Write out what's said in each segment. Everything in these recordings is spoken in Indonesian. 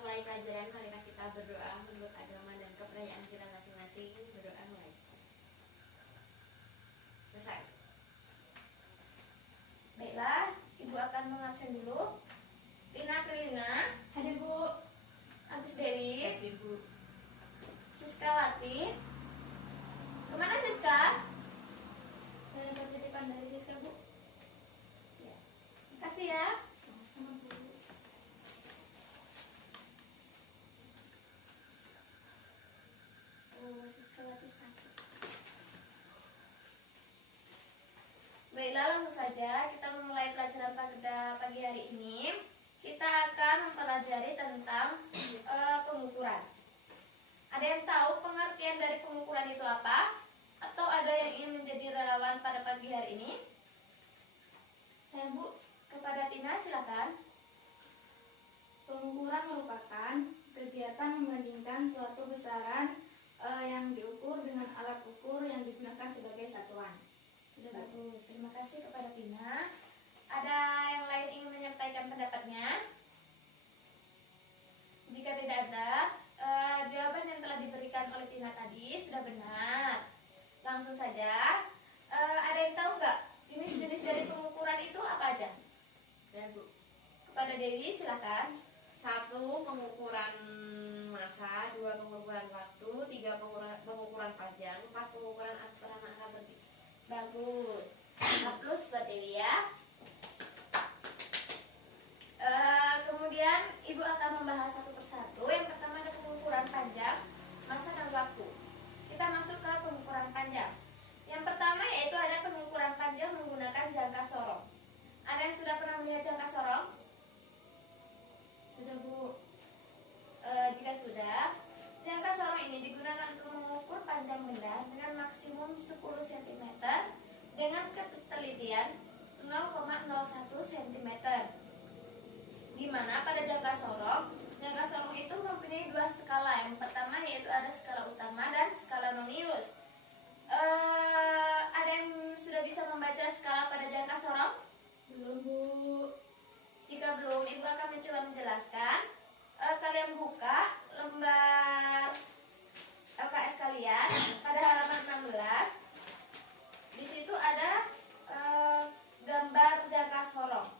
mulai pelajaran, marilah kita berdoa menurut agama dan kepercayaan kita masing-masing. Berdoa mulai. Selesai. Baiklah, Ibu akan mengabsen dulu. Tina Prilina, Hadir Bu. Agus Dewi, Hadir Bu. Siskawati. Kemana Siska? Saya dapat titipan dari Siska Bu. Ya. Makasih ya. Sama Bu. Oh, Siskawati sakit. Baiklah, langsung saja kita memulai pelajaran pada pagi hari ini. Kita akan mempelajari tentang pengukuran. Ada yang tahu pengertian dari pengukuran itu apa? Atau ada yang ingin menjadi relawan pada pagi hari ini? Saya Bu. Kepada Tina, silakan. Pengukuran merupakan kegiatan membandingkan suatu besaran yang diukur dengan alat ukur yang digunakan sebagai satuan. Sudah bagus. Terima kasih kepada Tina. Ada yang lain ingin menyampaikan pendapatnya? Jika tidak ada, jawaban yang telah diberikan oleh Tina tadi sudah benar. Langsung saja. Ada yang tahu nggak jenis-jenis dari pengukuran itu apa aja? Ya Bu. Kepada Dewi, silakan. 1. Pengukuran massa, 2. Pengukuran waktu, 3. Pengukuran panjang, 4. Pengukuran ukuran angka lebih. Bagus. 4 plus buat Dewi ya. Kemudian Ibu akan membahas satu persatu. Yang pertama ada pengukuran panjang, massa dan waktu. Kita masuk ke pengukuran panjang. Yang pertama yaitu ada pengukuran panjang menggunakan jangka sorong. Ada yang sudah pernah melihat jangka sorong? Sudah Bu. Jika sudah, jangka sorong ini digunakan untuk mengukur panjang benda dengan maksimum 10 cm dengan ketelitian 0,01 cm. Di mana pada jangka sorong itu mempunyai dua skala. Yang pertama yaitu ada skala utama dan skala nonius. Ada yang sudah bisa membaca skala pada jangka sorong? Belum Bu. Jika belum, Ibu akan mencoba menjelaskan. Kalian buka lembar LKS kalian pada halaman 16. Di situ ada gambar jangka sorong.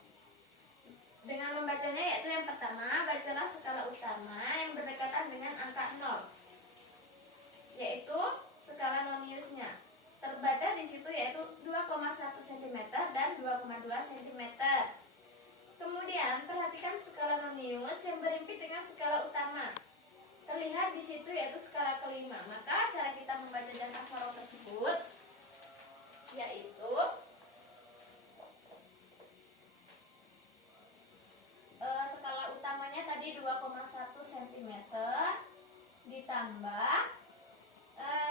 Dengan membacanya yaitu yang pertama, bacalah skala utama yang berdekatan dengan angka 0, yaitu skala noniusnya. Terbaca di situ yaitu 2,1 cm dan 2,2 cm. Kemudian perhatikan skala nonius yang berimpit dengan skala utama. Terlihat di situ yaitu skala kelima. Maka cara kita membaca jangka sorong tersebut yaitu skala utamanya tadi 2,1 cm ditambah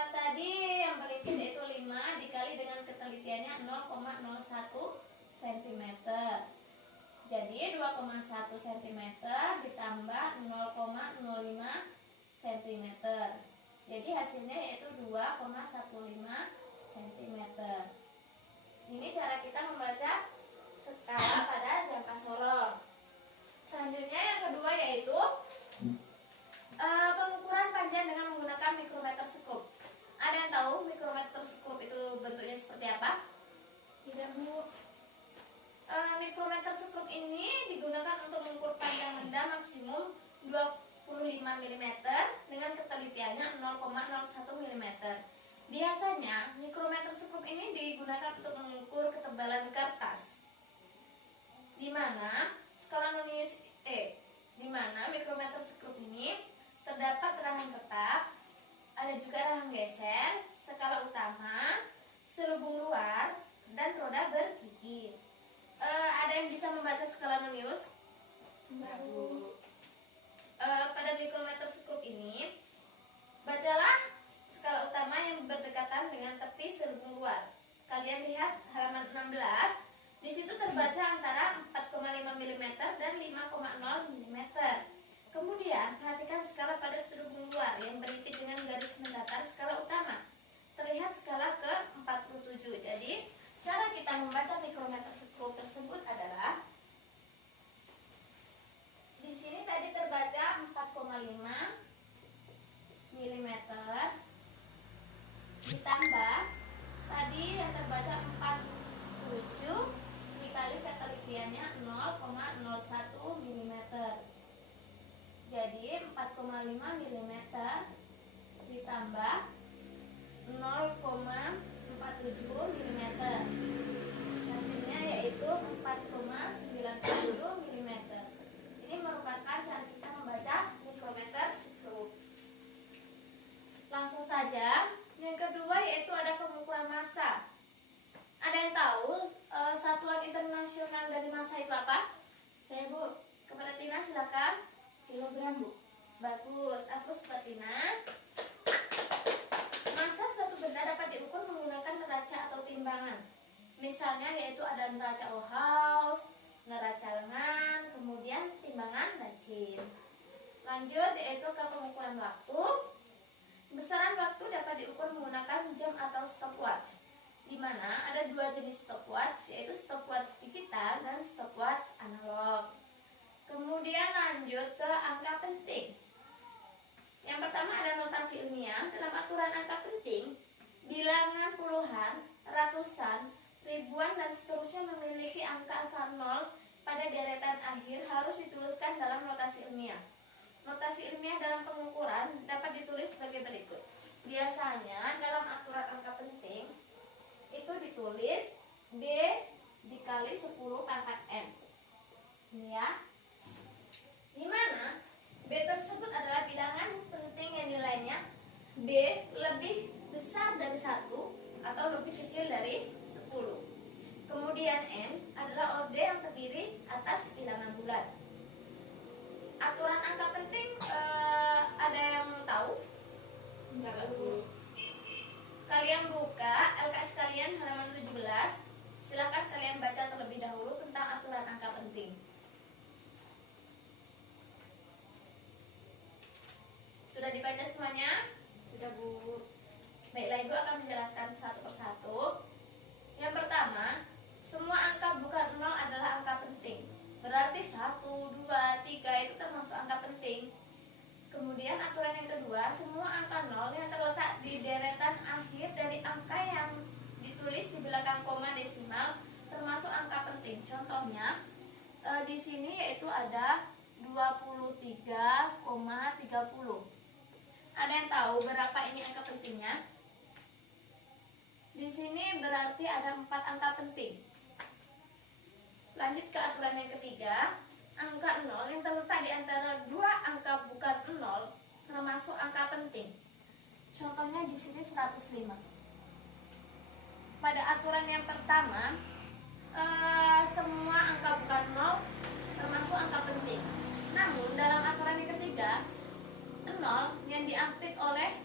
tadi yang berimpit yaitu 5 dikali dengan ketelitiannya 0,01 cm. Jadi 2,1 cm ditambah 0,05 cm. Jadi hasilnya yaitu 2,15 cm. Ini cara kita membaca skala pada jangka sorong. Selanjutnya yang kedua yaitu pengukuran panjang dengan menggunakan mikrometer skrup. Ada yang tahu mikrometer skrup itu bentuknya seperti apa? Tidak Bu. Mikrometer skrup ini digunakan untuk mengukur panjang benda maksimum 25 mm dengan ketelitiannya 0,01 mm. Biasanya mikrometer skrup ini digunakan untuk mengukur ketebalan kertas. Di mana mikrometer skrup ini terdapat rahang tetap, ada juga rahang geser, skala utama, selubung luar, dan roda bergigi. Ada yang bisa membaca skala nonius? Bu. Pada mikrometer skrup ini, bacalah skala utama yang berdekatan dengan tepi selubung luar. Kalian lihat halaman 16. Di situ terbaca antara 4,5 mm dan 5,0 mm. Kemudian perhatikan skala pada selubung luar yang berimpit dengan garis mendatar skala utama. Terlihat skala ke-47. Jadi cara kita membaca mikrometer skrup tersebut adalah di sini tadi terbaca 4,5 ditambah tadi yang terbaca 47 dikali ketelitiannya 0,01 mm. Jadi 4,5 mm ditambah 0,47 mm. Hasilnya yaitu 4,90 mm. Ini merupakan cara kita membaca mikrometer stroke. Langsung saja, yang kedua yaitu ada pengukuran massa. Ada yang tahu satuan internasional dari massa itu apa? Saya Bu, kepada Tina silakan. Kilogram, Bu. Bagus, aku seperti Tina. Massa suatu benda dapat diukur menggunakan neraca atau timbangan. Misalnya yaitu ada neraca Ohaus, neraca lengan, kemudian timbangan racin. Lanjut yaitu ke pengukuran waktu. Besaran waktu dapat diukur menggunakan jam atau stopwatch, di mana ada dua jenis stopwatch, yaitu stopwatch digital dan stopwatch analog. Kemudian lanjut ke angka penting. Yang pertama ada notasi ilmiah. Dalam aturan angka penting, bilangan puluhan, ratusan, ribuan dan seterusnya memiliki angka-angka nol pada deretan akhir harus dituliskan dalam notasi ilmiah. Notasi ilmiah dalam pengukuran dapat ditulis sebagai berikut. Biasanya dalam aturan angka penting itu ditulis B dikali 10 pangkat N. Ini ya. Di mana B tersebut adalah bilangan penting yang nilainya B lebih besar dari 1 atau lebih kecil dari 10. Kemudian N adalah orde yang terdiri atas bilangan bulat. Aturan angka penting ada yang tahu? Enggak, Bu. Kalian buka LKS kalian halaman 17. Silakan kalian baca terlebih dahulu tentang aturan angka penting. Sudah dibaca semuanya? Sudah, Bu. Baiklah, Ibu akan menjelaskan satu persatu. Yang pertama, semua angka bukan 0 adalah angka penting. Berarti 1, 2, 3 itu termasuk angka penting. Kemudian aturan yang kedua, semua angka 0 yang terletak di deretan akhir dari angka yang ditulis di belakang koma desimal termasuk angka penting. Contohnya di sini yaitu ada 23,30. Ada yang tahu berapa ini angka pentingnya? Di sini berarti ada 4 angka penting. Lanjut ke aturan yang ketiga, angka 0 yang terletak di antara dua angka bukan 0 termasuk angka penting. Contohnya di sini 105. Pada aturan yang pertama, semua angka bukan 0 termasuk angka penting. Namun dalam aturan yang ketiga, 0 yang diapit oleh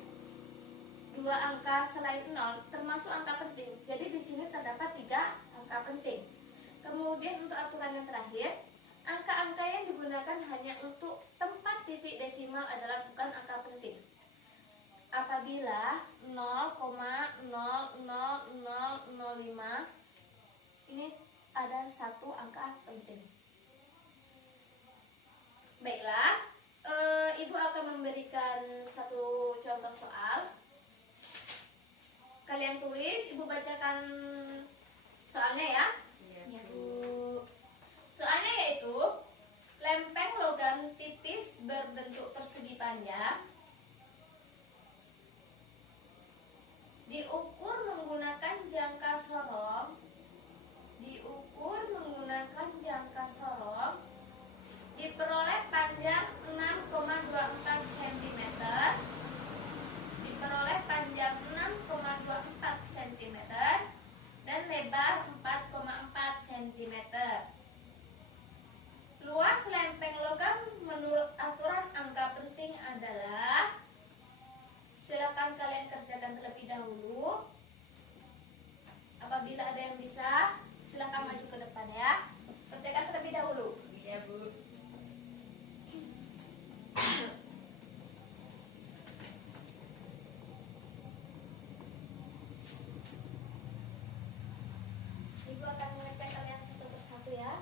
dua angka selain 0 termasuk angka penting. Jadi di sini terdapat 3 angka penting. Kemudian untuk aturan yang terakhir, angka-angka yang digunakan hanya untuk tempat titik desimal adalah bukan angka penting. Apabila 0,00005 ini ada satu angka penting. Baiklah, Ibu akan memberikan satu contoh soal. Kalian tulis, Ibu bacakan soalnya ya. Ya, Bu. Soalnya yaitu lempeng logam tipis berbentuk persegi panjang diukur menggunakan jangka sorong, diperoleh panjang 6,24 cm, diperoleh panjang 6,24 cm dan lebar 4,4 cm. Luas lempeng logam menurut aturan angka penting adalah, silakan kalian kerjakan terlebih dahulu. Apabila ada yang bisa, silakan maju ke depan ya. Kerjakan terlebih dahulu. Iya, Bu. Ibu akan mengecek kalian satu persatu ya.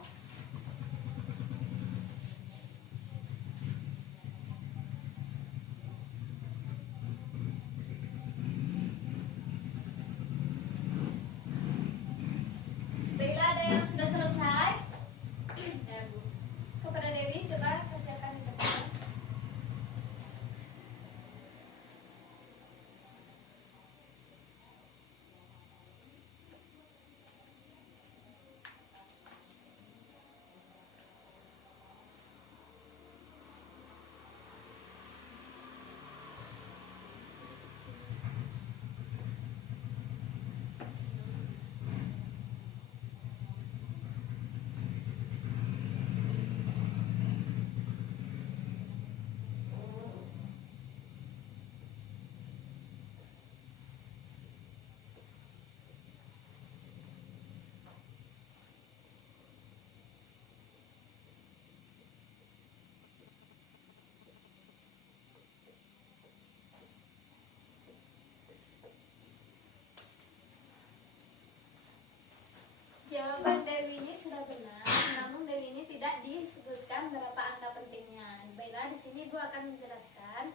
benar, namun Dewi ini tidak disebutkan berapa angka pentingnya. Baiklah, di sini Bu akan menjelaskan.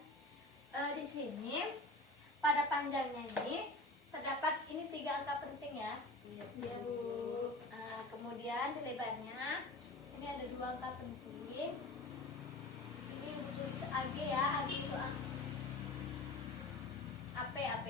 Di sini pada panjangnya ini terdapat ini 3 angka penting ya. Iya. Bu. Kemudian di lebarnya ini ada 2 angka penting. Ini Ibu tulis AG ya, AG itu AP.